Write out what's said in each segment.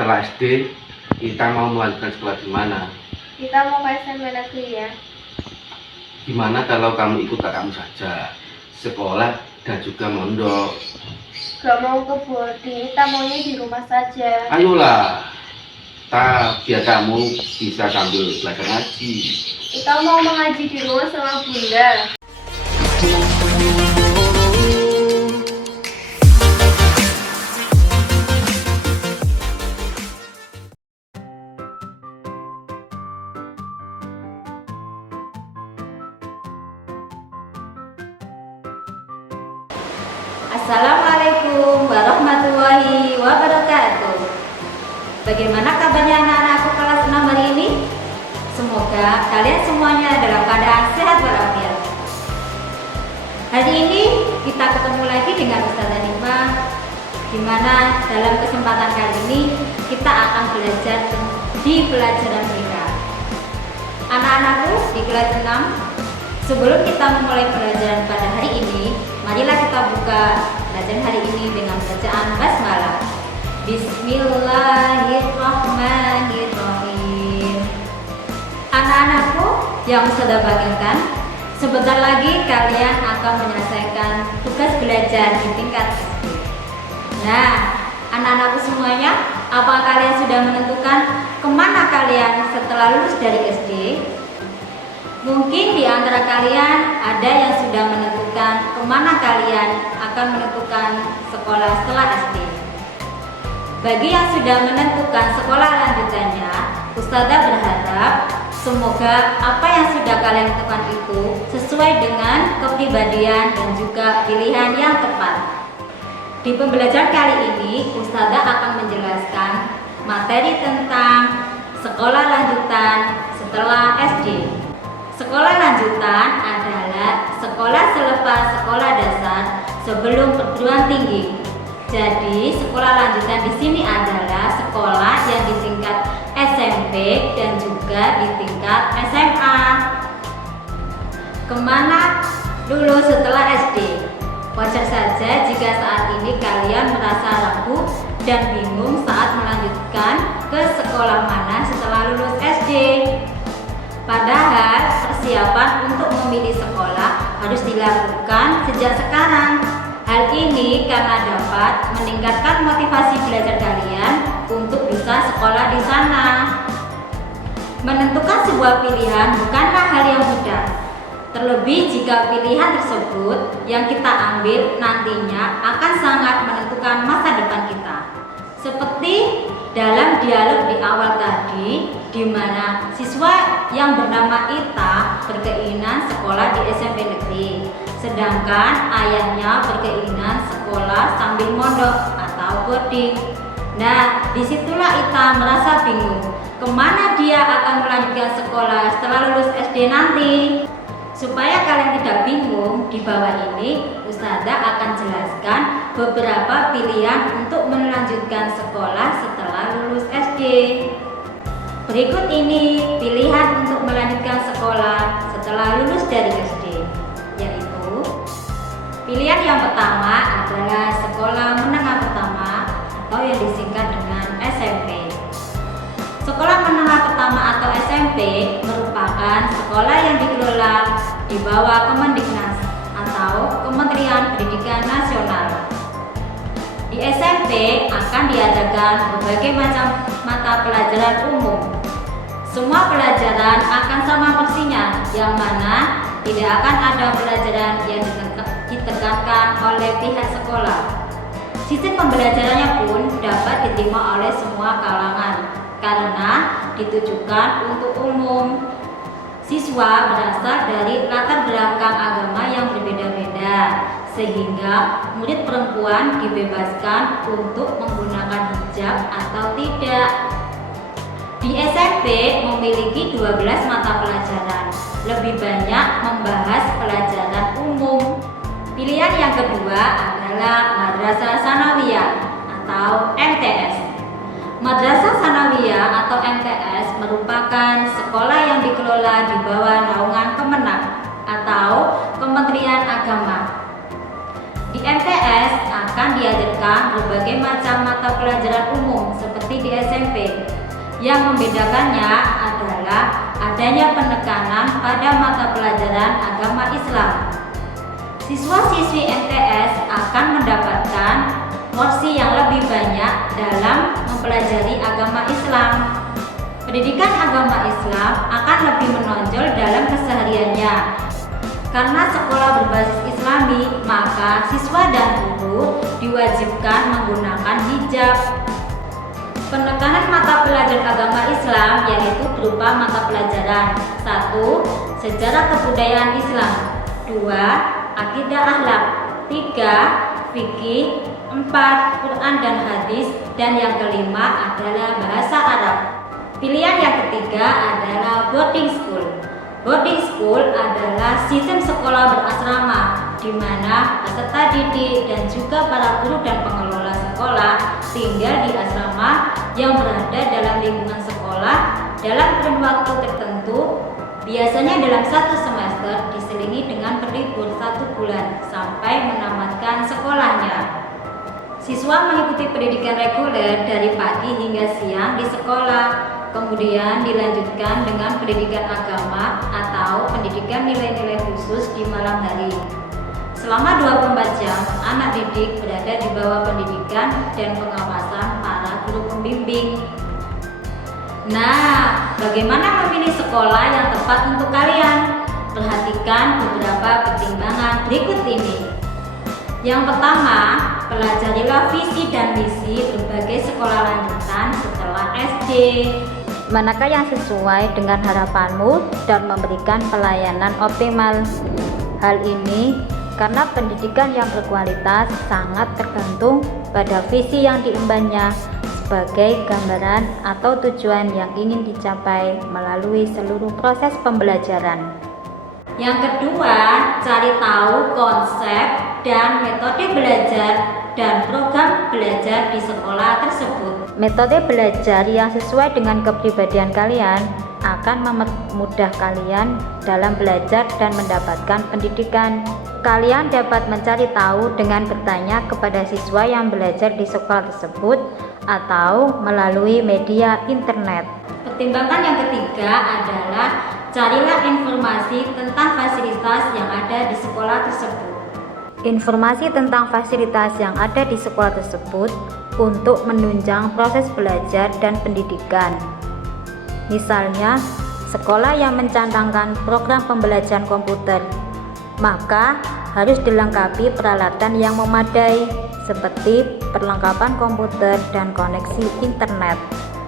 setelah SD kita mau melanjutkan sekolah di mana? Kita mau ke SMP negeri ya. Gimana kalau kamu ikut kakakmu saja, sekolah dan juga mondok? Gak mau ke boarding, kita maunya di rumah saja. Ayolah, biar kamu bisa sambil belajar ngaji. Kita mau mengaji di rumah sama bunda. Assalamualaikum warahmatullahi wabarakatuh. Bagaimana kabarnya anak-anakku kelas 6 hari ini? Semoga kalian semuanya dalam keadaan sehat walafiat. Hari ini kita ketemu lagi dengan Ustazah Nima, di mana dalam kesempatan kali ini kita akan belajar di pelajaran kita. Anak-anakku di kelas 6, sebelum kita memulai pelajaran pada hari ini, marilah kita buka pelajaran hari ini dengan bacaan basmalah. Bismillahirrahmanirrahim. Anak-anakku yang sudah banggakan, sebentar lagi kalian akan menyelesaikan tugas belajar di tingkat SD. Nah, anak-anakku semuanya, apa kalian sudah menentukan kemana kalian setelah lulus dari SD? Mungkin di antara kalian ada yang sudah menentukan kemana kalian akan menentukan sekolah setelah SD. Bagi yang sudah menentukan sekolah lanjutannya, Ustazah berharap semoga apa yang sudah kalian tentukan itu sesuai dengan kepribadian dan juga pilihan yang tepat. Di pembelajaran kali ini, Ustazah akan menjelaskan materi tentang sekolah lanjutan setelah SD. Sekolah lanjutan adalah sekolah selepas sekolah dasar sebelum perguruan tinggi. Jadi, sekolah lanjutan di sini adalah sekolah yang di tingkat SMP dan juga di tingkat SMA. Kemana lulus setelah SD? Wajar saja jika saat ini kalian merasa ragu dan bingung saat melanjutkan ke sekolah mana setelah lulus SD. Padahal persiapan untuk memilih sekolah harus dilakukan sejak sekarang. Hal ini karena dapat meningkatkan motivasi belajar kalian untuk bisa sekolah di sana. Menentukan sebuah pilihan bukanlah hal yang mudah. Terlebih jika pilihan tersebut yang kita ambil nantinya akan sangat menentukan masa depan kita. Seperti dalam dialog di awal tadi, di mana siswa yang bernama Ita berkeinginan sekolah di SMP negeri, sedangkan ayahnya berkeinginan sekolah sambil mondok atau boarding. Nah, disitulah Ita merasa bingung kemana dia akan melanjutkan sekolah setelah lulus SD nanti. Supaya kalian tidak bingung, di bawah ini Ustazah akan jelaskan beberapa pilihan untuk melanjutkan sekolah setelah lulus SD. Berikut ini pilihan untuk melanjutkan sekolah setelah lulus dari SD, yaitu pilihan yang pertama adalah sekolah menengah pertama atau yang disingkat dengan SMP. Sekolah menengah pertama atau SMP merupakan sekolah yang dikelola di bawah Kemendiknas atau Kementerian Pendidikan Nasional. Di SMP akan diadakan berbagai macam mata pelajaran umum. Semua pelajaran akan sama porsinya, yang mana tidak akan ada pelajaran yang ditekankan oleh pihak sekolah. Sistem pembelajarannya pun dapat diterima oleh semua kalangan karena ditujukan untuk umum. Siswa berasal dari latar belakang agama yang berbeda-beda, sehingga murid perempuan dibebaskan untuk menggunakan hijab atau tidak. Di SMP memiliki 12 mata pelajaran, lebih banyak membahas pelajaran umum. Pilihan yang kedua adalah Madrasah Tsanawiyah atau MTS. Madrasah Tsanawiyah atau MTS merupakan sekolah yang dikelola di bawah naungan Kemenak atau Kementerian Agama. Di MTS akan akan diajarkan berbagai macam mata pelajaran umum seperti di SMP. Yang membedakannya adalah adanya penekanan pada mata pelajaran agama Islam. Siswa-siswi MTS akan mendapatkan porsi yang lebih banyak dalam mempelajari agama Islam. Pendidikan agama Islam akan lebih menonjol dalam kesehariannya. Karena sekolah berbasis Islami, maka siswa dan guru diwajibkan menggunakan hijab. Penekanan mata pelajaran agama Islam yaitu berupa mata pelajaran 1. Sejarah kebudayaan Islam 2. Akidah akhlak 3. Fikih 4. Quran dan hadis dan yang kelima adalah bahasa Arab. Pilihan yang ketiga adalah boarding school. Boarding school adalah sistem sekolah berasrama di mana peserta didik dan juga para guru dan pengelola sekolah tinggal di asrama yang berada dalam lingkungan sekolah dalam kurun waktu tertentu, biasanya dalam 1 semester diselingi dengan berlibur 1 bulan sampai menamatkan sekolahnya. Siswa mengikuti pendidikan reguler dari pagi hingga siang di sekolah, kemudian dilanjutkan dengan pendidikan agama atau pendidikan nilai-nilai khusus di malam hari. Selama 24 jam, anak didik berada di bawah pendidikan dan pengawasan para guru pembimbing. Nah, bagaimana memilih sekolah yang tepat untuk kalian? Perhatikan beberapa pertimbangan berikut ini. Yang pertama, pelajarilah visi dan misi berbagai sekolah lanjutan setelah SD. Manakah yang sesuai dengan harapanmu dan memberikan pelayanan optimal? Hal ini karena pendidikan yang berkualitas sangat tergantung pada visi yang diembannya sebagai gambaran atau tujuan yang ingin dicapai melalui seluruh proses pembelajaran. Yang kedua, cari tahu konsep dan metode belajar dan program belajar di sekolah tersebut. Metode belajar yang sesuai dengan kepribadian kalian akan mempermudah kalian dalam belajar dan mendapatkan pendidikan. Kalian dapat mencari tahu dengan bertanya kepada siswa yang belajar di sekolah tersebut atau melalui media internet. Pertimbangan yang ketiga adalah carilah informasi tentang fasilitas yang ada di sekolah tersebut. Informasi tentang fasilitas yang ada di sekolah tersebut untuk menunjang proses belajar dan pendidikan. Misalnya, sekolah yang mencantangkan program pembelajaran komputer, maka harus dilengkapi peralatan yang memadai seperti perlengkapan komputer dan koneksi internet.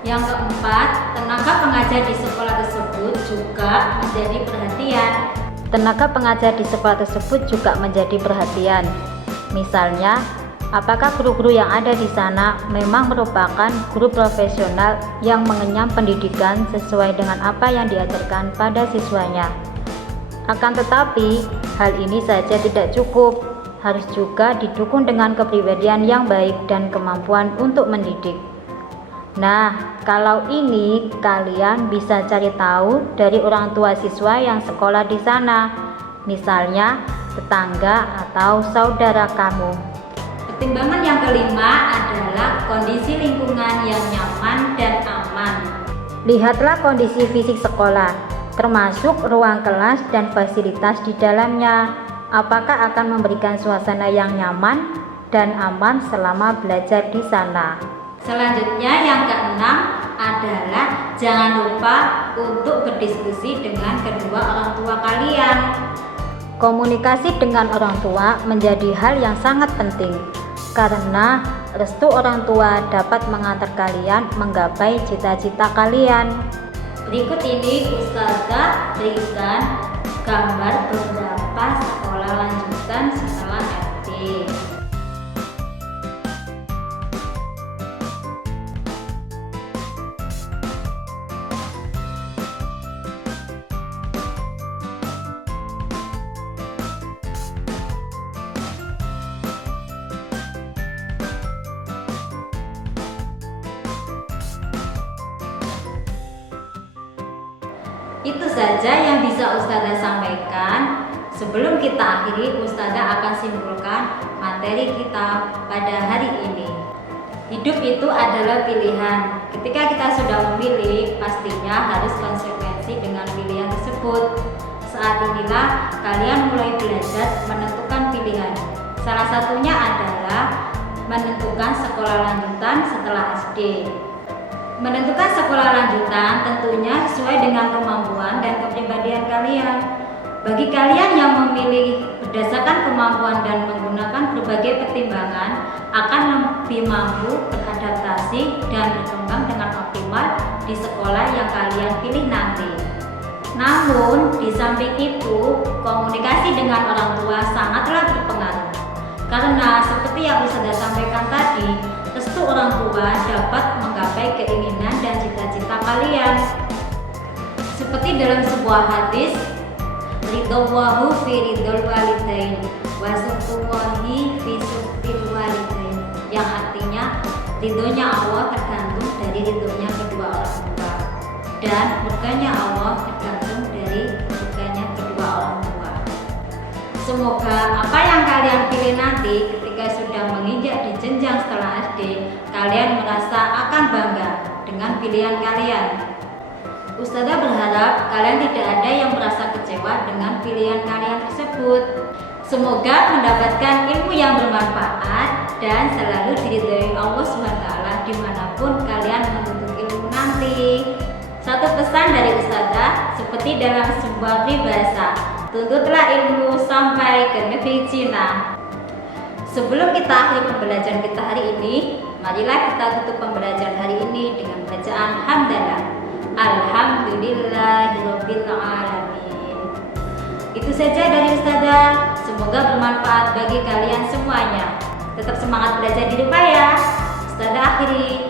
Yang keempat, tenaga pengajar di sekolah tersebut juga menjadi perhatian. Tenaga pengajar di sekolah tersebut juga menjadi perhatian. Misalnya, apakah guru-guru yang ada di sana memang merupakan guru profesional yang mengenyam pendidikan sesuai dengan apa yang diajarkan pada siswanya. Akan tetapi, hal ini saja tidak cukup, harus juga didukung dengan kepribadian yang baik dan kemampuan untuk mendidik. Nah, kalau ini kalian bisa cari tahu dari orang tua siswa yang sekolah di sana, misalnya tetangga atau saudara kamu. Pertimbangan yang kelima adalah kondisi lingkungan yang nyaman dan aman. Lihatlah kondisi fisik sekolah, termasuk ruang kelas dan fasilitas di dalamnya. Apakah akan memberikan suasana yang nyaman dan aman selama belajar di sana? Selanjutnya yang keenam adalah jangan lupa untuk berdiskusi dengan kedua orang tua kalian. Komunikasi dengan orang tua menjadi hal yang sangat penting karena restu orang tua dapat mengantar kalian menggapai cita-cita kalian. Berikut ini Ustazah berikan gambar beberapa sekolah lanjutan setelah SD. Itu saja yang bisa Ustazah sampaikan. Sebelum kita akhiri, Ustazah akan simpulkan materi materi kita pada hari ini. Hidup itu adalah pilihan. Ketika kita sudah memilih, pastinya harus konsekuensi dengan pilihan tersebut. Saat inilah kalian mulai belajar menentukan pilihan. Salah satunya adalah menentukan sekolah lanjutan setelah SD. Menentukan sekolah lanjutan tentunya sesuai dengan kemampuan dan kepribadian kalian. Bagi kalian yang memilih berdasarkan kemampuan dan menggunakan berbagai pertimbangan, akan lebih mampu beradaptasi dan berkembang dengan optimal di sekolah yang kalian pilih nanti. Namun, di samping itu, komunikasi dengan orang tua sangatlah berpengaruh. Karena seperti yang sudah sampaikan tadi, restu orang tua dapat menggapai keinginan dan cita-cita kalian. Seperti dalam sebuah hadis, ridallahu fi ridal walidain wa sukhtullahi fi sukhtil walidain, yang artinya ridhonya Allah tergantung dari ridhonya kedua orang tua dan murkanya Allah tergantung dari murkanya kedua orang tua. Semoga apa yang kalian pilih nanti ketika sudah menginjak di jenjang setelah SD, kalian merasa akan bangga dengan pilihan kalian. Ustazah berharap kalian tidak ada yang merasa kecewa dengan pilihan kalian tersebut. Semoga mendapatkan ilmu yang bermanfaat dan selalu diridhoi Allah SWT dimanapun kalian menuntut ilmu nanti. Satu pesan dari Ustazah, seperti dalam sebuah peribahasa, tuntutlah ilmu sampai ke negeri Cina. Sebelum kita akhiri pembelajaran kita hari ini, marilah kita tutup pembelajaran hari ini dengan bacaan hamdalah. Alhamdulillahirabbil alamin. Itu saja dari Ustazah. Semoga bermanfaat bagi kalian semuanya. Tetap semangat belajar di depan ya. Ustazah akhiri.